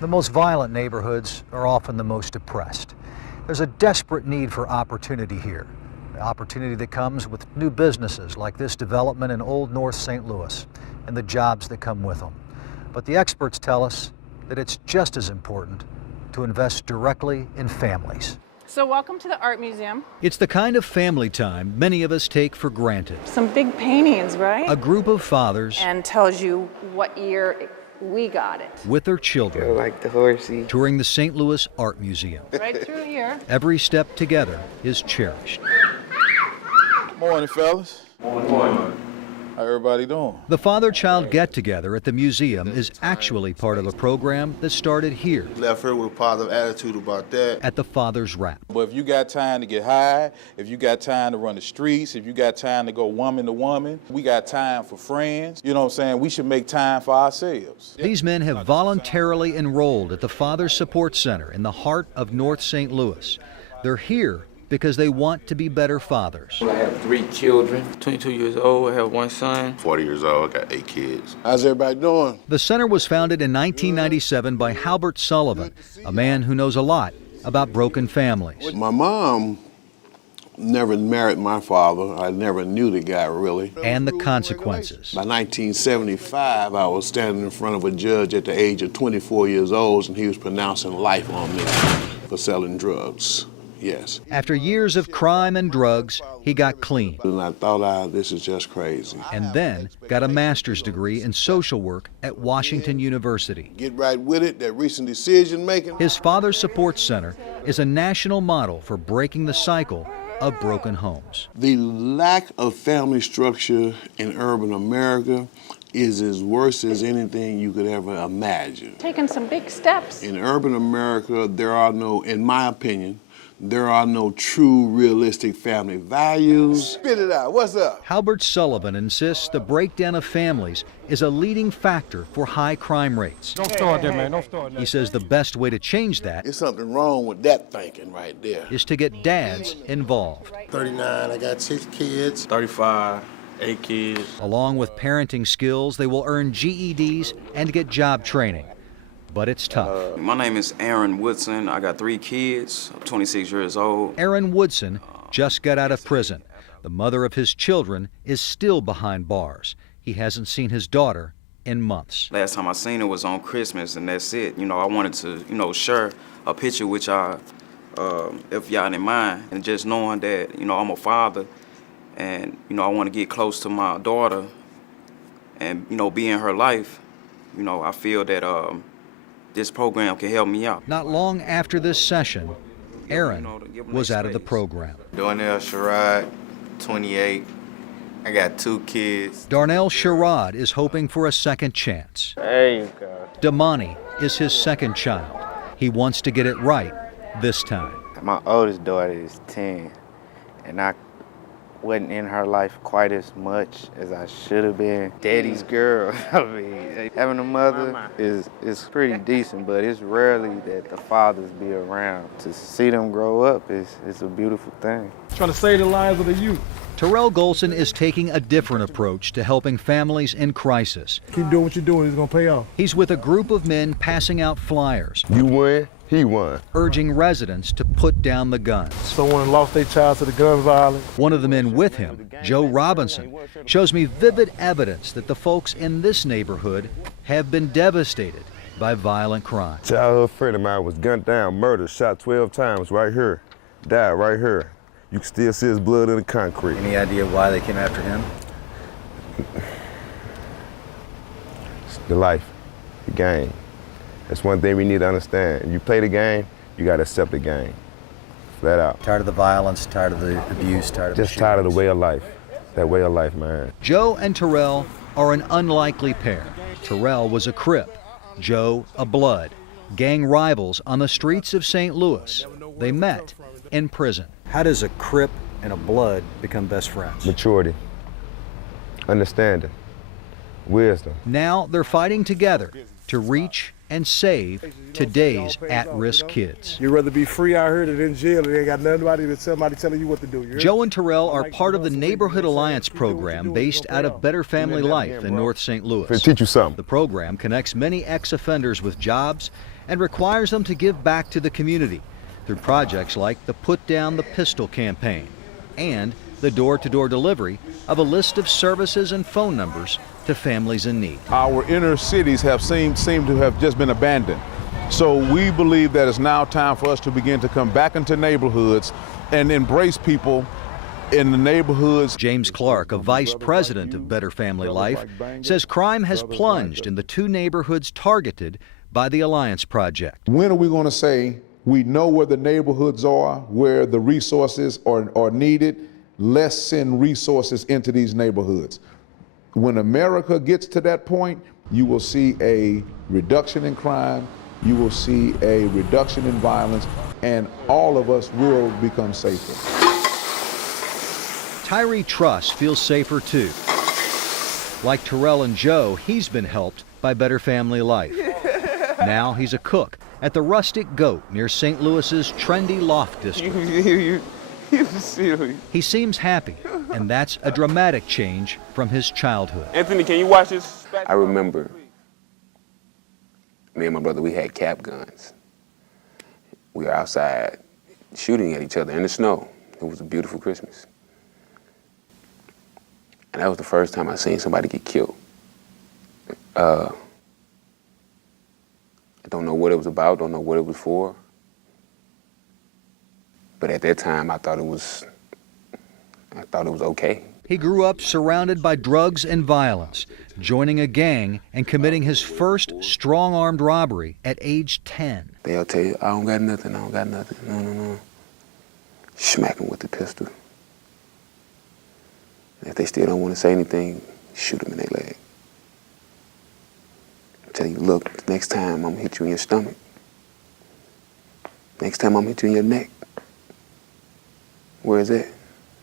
The most violent neighborhoods are often the most depressed. There's a desperate need for opportunity here. The opportunity that comes with new businesses like this development in Old North St. Louis and the jobs that come with them. But the experts tell us that it's just as important to invest directly in families. So welcome to the Art Museum. It's the kind of family time many of us take for granted. Some big paintings, right? A group of fathers And tells you what year we got it. with their children Like the horsey. touring the St. Louis Art Museum. Right through here. Every step together is cherished. Morning, fellas. Morning. How everybody doing? The father-child get-together at the museum is actually part of a program that started here Left here with a positive attitude about that. at the Father's Wrap. But if you got time to get high, if you got time to run the streets, if you got time to go woman to woman, we got time for friends. You know what I'm saying? We should make time for ourselves. These men have voluntarily enrolled at the Father's Support Center in the heart of North St. Louis. They're here because they want to be better fathers. I have 3 children, 22 years old, I have 1 son. 40 years old, got 8 kids. How's everybody doing? The center was founded in 1997 by Halbert Sullivan, a man who knows a lot about broken families. My mom never married my father. I never knew the guy really. And the consequences. By 1975, I was standing in front of a judge at the age of 24 years old, and he was pronouncing life on me for selling drugs. Yes. After years of crime and drugs, he got clean And I thought, this is just crazy. and then got a master's degree in social work at Washington University. Get right with it, that recent decision making. His Father's Support Center is a national model for breaking the cycle of broken homes. The lack of family structure in urban America is as worse as anything you could ever imagine. Taking some big steps. In urban America, there are no, in my opinion, there are no true, realistic family values. Spit it out, what's up? Halbert Sullivan insists the breakdown of families is a leading factor for high crime rates. Don't start there, man. Don't start there. He says the best way to change that There's something wrong with that thinking right there. is to get dads involved. 39, I got 6 kids. 35, 8 kids. Along with parenting skills, they will earn GEDs and get job training. But it's tough. My name is Aaron Woodson. I got 3 kids. I'm 26 years old. Aaron Woodson just got out of prison. The mother of his children is still behind bars. He hasn't seen his daughter in months. Last time I seen her was on Christmas, and that's it. You know, I wanted to, share a picture with y'all, if y'all didn't mind, and just knowing that, I'm a father, and, I want to get close to my daughter and, be in her life. I feel that this program can help me out. Not long after this session, Aaron was out of the program. Darnell Sherrod, 28. I got 2 kids. Darnell Sherrod is hoping for a second chance. There you go. Damani is his second child. He wants to get it right this time. My oldest daughter is 10, and I wasn't in her life quite as much as I should have been. Daddy's girl. I mean, having a mother is pretty decent, but it's rarely that the fathers be around. To see them grow up is a beautiful thing. Trying to save the lives of the youth. Terrell Golson is taking a different approach to helping families in crisis. Keep doing what you're doing. It's going to pay off. He's with a group of men passing out flyers, You won, he won. urging residents to put down the guns. Someone lost their child to the gun violence. One of the men with him, Joe Robinson, shows me vivid evidence that the folks in this neighborhood have been devastated by violent crime. Childhood friend of mine was gunned down, murdered, shot 12 times right here, died right here. You can still see his blood in the concrete. Any idea why they came after him? It's the life, the game. That's one thing we need to understand. If you play the game, you got to accept the game. Flat out. Tired of the violence, tired of the abuse, tired of Just the tired of the shootings. way of life. That way of life, man. Joe and Terrell are an unlikely pair. Terrell was a Crip, Joe a Blood, gang rivals on the streets of St. Louis. They met in prison. How does a Crip and a Blood become best friends? Maturity, understanding, wisdom. Now they're fighting together to reach and save today's at-risk kids. You'd rather be free out here than in jail and ain't got nobody to somebody telling you what to do. Joe and Terrell are part of the Neighborhood Alliance program based out of Better Family Life in North St. Louis. They teach you something. The program connects many ex-offenders with jobs and requires them to give back to the community through projects like the Put Down the Pistol campaign and the door-to-door delivery of a list of services and phone numbers to families in need. Our inner cities have seemed to have just been abandoned. So we believe that it's now time for us to begin to come back into neighborhoods and embrace people in the neighborhoods. James Clark, a vice president of Better Family Life, says crime has plunged in the 2 neighborhoods targeted by the Alliance Project. When are we going to say we know where the neighborhoods are, where the resources are needed? Let's send resources into these neighborhoods. When America gets to that point, you will see a reduction in crime, you will see a reduction in violence, and all of us will become safer. Tyree Truss feels safer too. Like Terrell and Joe, he's been helped by Better Family Life. Now he's a cook at the Rustic Goat near St. Louis's trendy Loft District. He seems happy, and that's a dramatic change from his childhood. Anthony, can you watch this? I remember me and my brother, we had cap guns. We were outside shooting at each other in the snow. It was a beautiful Christmas. And that was the first time I seen somebody get killed. I don't know what it was about, don't know what it was for. But at that time, I thought it was okay. He grew up surrounded by drugs and violence, joining a gang and committing his first strong-armed robbery at age 10. They'll tell you, I don't got nothing, I don't got nothing. No. Smack them with the pistol. And if they still don't want to say anything, shoot them in their leg. Tell you, look, next time I'm gonna hit you in your stomach. Next time I'm gonna hit you in your neck. Where is it?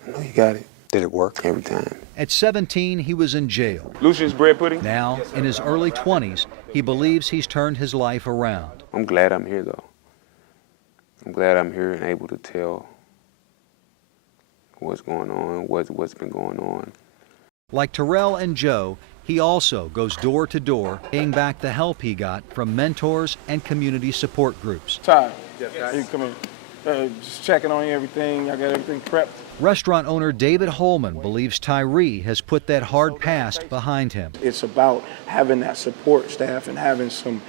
I know you got it. Did it work? Every time. At 17, he was in jail. Lucian's bread pudding? Now, in his early 20s, he believes he's turned his life around. I'm glad I'm here, though. I'm glad I'm here and able to tell what's going on, what's been going on. Like Terrell and Joe, he also goes door to door, paying back the help he got from mentors and community support groups. Ty, you come in. Just checking on everything. I got everything prepped. Restaurant owner David Holman believes Tyree has put that hard past behind him. It's about having that support staff and having some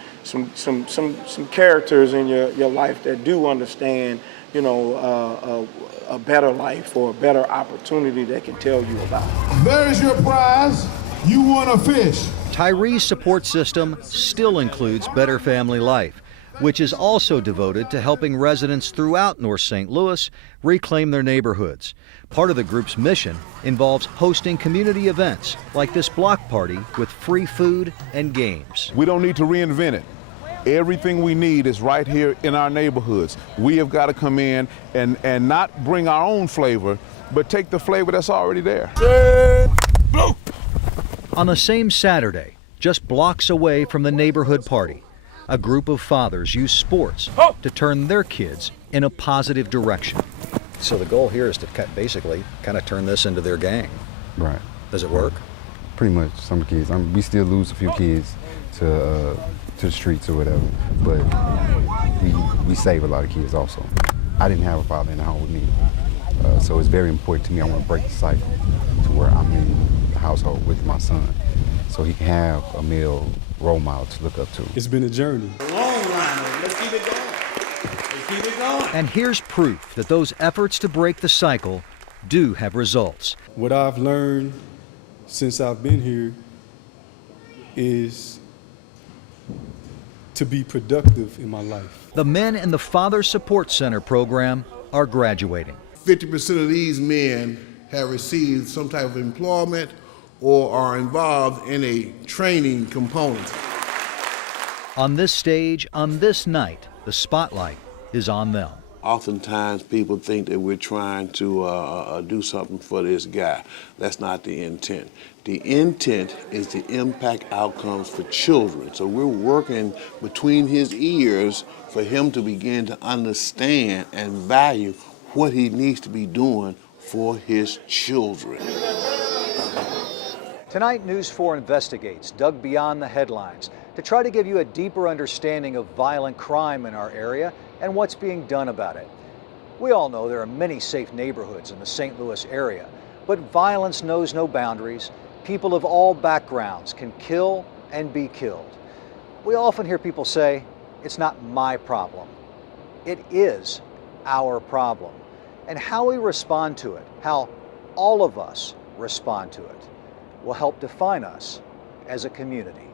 characters in your life that do understand, you know, a better life or a better opportunity that can tell you about. There's your prize. You won a fish. Tyree's support system still includes Better Family Life, which is also devoted to helping residents throughout North St. Louis reclaim their neighborhoods. Part of the group's mission involves hosting community events like this block party with free food and games. We don't need to reinvent it. Everything we need is right here in our neighborhoods. We have got to come in and not bring our own flavor, but take the flavor that's already there. On the same Saturday, just blocks away from the neighborhood party, a group of fathers use sports to turn their kids in a positive direction. So the goal here is to basically kind of turn this into their gang. Right. Does it work? Pretty much. Some kids. We still lose a few kids to the streets or whatever, but we save a lot of kids also. I didn't have a father in the home with me, so it's very important to me. I want to break the cycle to where I'm in the household with my son, so he can have a male role model to look up to. It's been a journey. Let's keep it going. And here's proof that those efforts to break the cycle do have results. What I've learned since I've been here is to be productive in my life. The men in the Father Support Center program are graduating. 50% of these men have received some type of employment or are involved in a training component. On this stage, on this night, the spotlight is on them. Oftentimes people think that we're trying to do something for this guy. That's not the intent. The intent is to impact outcomes for children. So we're working between his ears for him to begin to understand and value what he needs to be doing for his children. Tonight, News 4 Investigates dug beyond the headlines to try to give you a deeper understanding of violent crime in our area and what's being done about it. We all know there are many safe neighborhoods in the St. Louis area, but violence knows no boundaries. People of all backgrounds can kill and be killed. We often hear people say, "It's not my problem." It is our problem. And how we respond to it, how all of us respond to it, will help define us as a community.